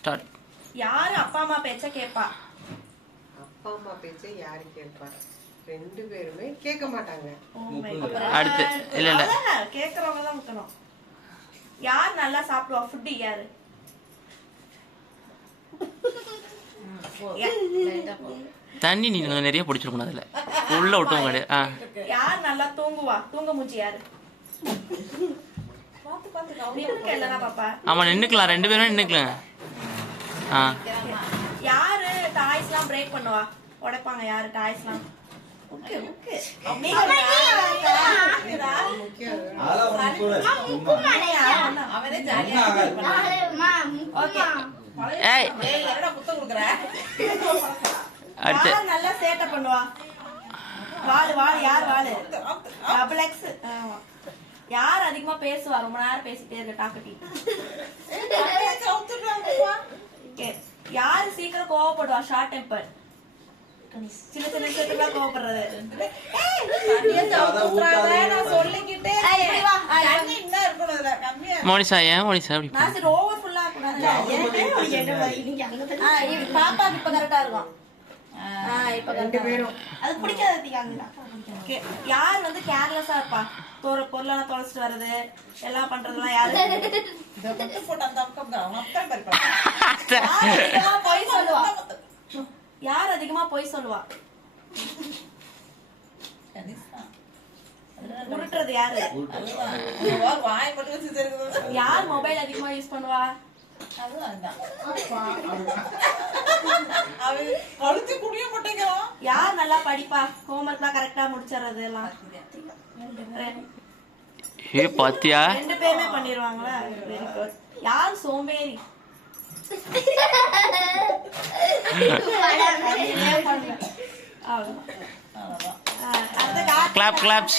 Start. யாரு அப்பா அம்மா பேச்ச கேப்பா? அப்பா அம்மா பேச்ச யாரு கேட்பா? ரெண்டு பேருமே கேட்க மாட்டாங்க. அடுத்து இல்ல இல்ல கேக்குறவங்க தான் முக்கணும். யார் நல்லா சாப்பிடுவா? ஃபுட் யாரு? தண்ணி நீ நிறைய பிடிச்சிருக்கணும் அதுல உள்ள விட்டுவோம் கிடையாது. யார் நல்லா தூங்குவா? தூங்க மூஞ்சி யாரு? ஆமா நின்னுக்கலாம், ரெண்டு பேரும் நின்னுக்கலாம். யாரு டாய்ஸ்லாம் பிரேக் பண்ணுவா? உடைப்பாங்க யாரு டாய்ஸ்லாம்? நல்லா சேட்டை பண்ணுவா? வாளு வாளு யார் வாளு? Double X. யார் அதிகமா பேசுவா? ரொம்ப நேரம் பேசிட்டே இருக்க டாக்கட்டி. யாரு சீக்கிரம் கோவப்படுவா? Short temper. சின்ன சின்ன விஷயத்துக்குலாம் கோவப்படுறது. மோனிஷா ஏன் மோனிஷா அப்படி ஓவர் ஃபுல்லா பாப்பாக்கு இப்ப கரெக்டா இருக்கும். அது பிடிக்காத. யார் வந்து கேர்லெஸ்ஸா இருப்பா? பொருளெல்லாம் தொலைச்சிட்டு வர்றது எல்லாம் பண்றதுலாம் யாரு? பொய் சொல்லுவா? யார் அதிகமா பொய் சொல்லுவா? உருட்டுறது யாரு? யார் மொபைல் அதிகமா யூஸ் பண்ணுவா? யார் நல்லா படிப்பா? ஹோம்வொர்க்லாம் கரெக்டா முடிச்சறது எல்லாம் பாத்தியா? ரெண்டு பேருமே பண்ணிடுவாங்களா? Very good. யார் சோம்பேறி? Clap claps.